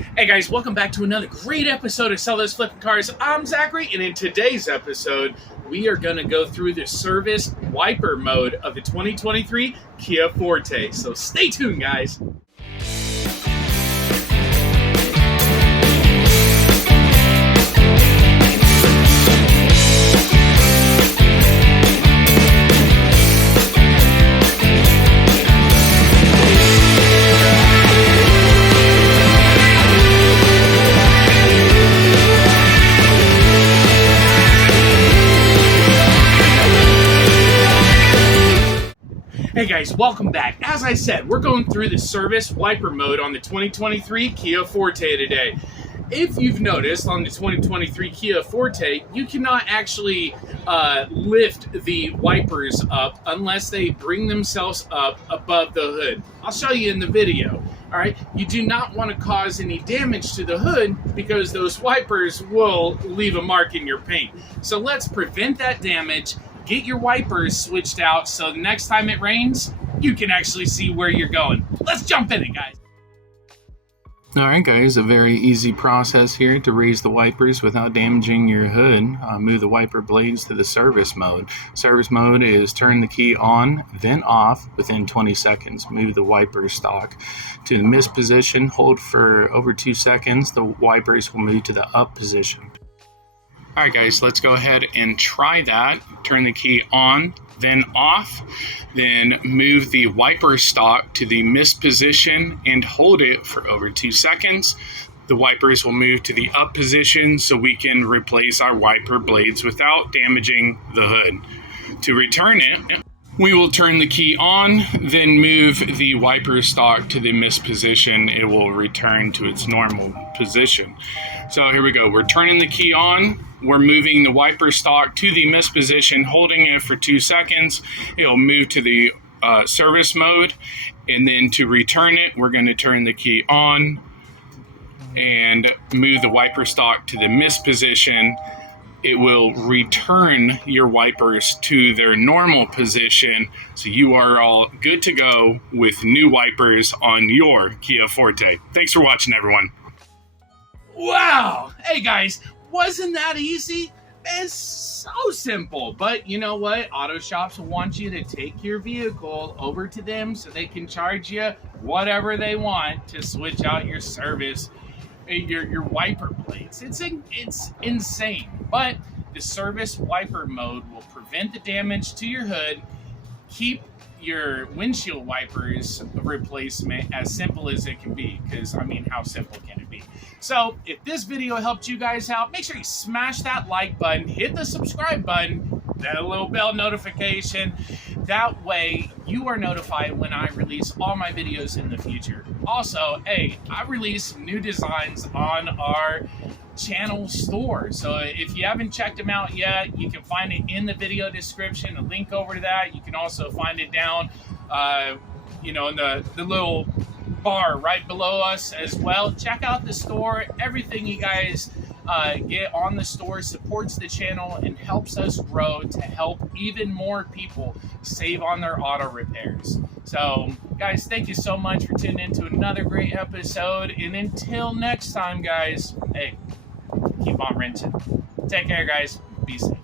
Hey guys, welcome back to another great episode of Sell Those Flipping Cars. I'm Zachary, and in today's episode, we are going to go through the service wiper mode of the 2023 Kia Forte. So stay tuned, guys. Hey guys, welcome back. As I said, we're going through the service wiper mode on the 2023 Kia Forte today. If you've noticed on the 2023 Kia Forte, you cannot actually lift the wipers up unless they bring themselves up above the hood. I'll show you in the video. All right, you do not want to cause any damage to the hood because those wipers will leave a mark in your paint. So let's prevent that damage. Get your wipers switched out so the next time it rains, you can actually see where you're going. Let's jump in it, guys. Alright guys, a very easy process here to raise the wipers without damaging your hood. Move the wiper blades to the service mode. Service mode is turn the key on, then off within 20 seconds. Move the wiper stock to the miss position, hold for over 2 seconds. The wipers will move to the up position. Alright guys, let's go ahead and try that. Turn the key on, then off, then move the wiper stock to the miss position and hold it for over 2 seconds. The wipers will move to the up position so we can replace our wiper blades without damaging the hood. To return it, we will turn the key on, then move the wiper stock to the miss position. It will return to its normal position. So here we go. We're turning the key on. We're moving the wiper stock to the miss position, holding it for 2 seconds. It'll move to the service mode. And then to return it, we're going to turn the key on and move the wiper stock to the miss position. It will return your wipers to their normal position. So you are all good to go with new wipers on your Kia Forte. Thanks for watching, everyone. Wow! Hey guys, wasn't that easy? It's so simple, but you know what? Auto shops want you to take your vehicle over to them so they can charge you whatever they want to switch out your service, your wiper blades. It's insane, but the service wiper mode will prevent the damage to your hood, keep your windshield wipers replacement as simple as it can be, because I mean, how simple can it be? So if this video helped you guys out, make sure you smash that like button, hit the subscribe button, that little bell notification. That way you are notified when I release all my videos in the future. Also, hey, I release new designs on our channel store. So if you haven't checked them out yet, you can find it in the video description, a link over to that. You can also find it down, in the little bar right below us as well. Check out the store. Everything you guys get on the store supports the channel and helps us grow to help even more people save on their auto repairs. So guys, thank you so much for tuning in to another great episode, and until next time, guys, hey, keep on wrenching. Take care, guys. Be safe.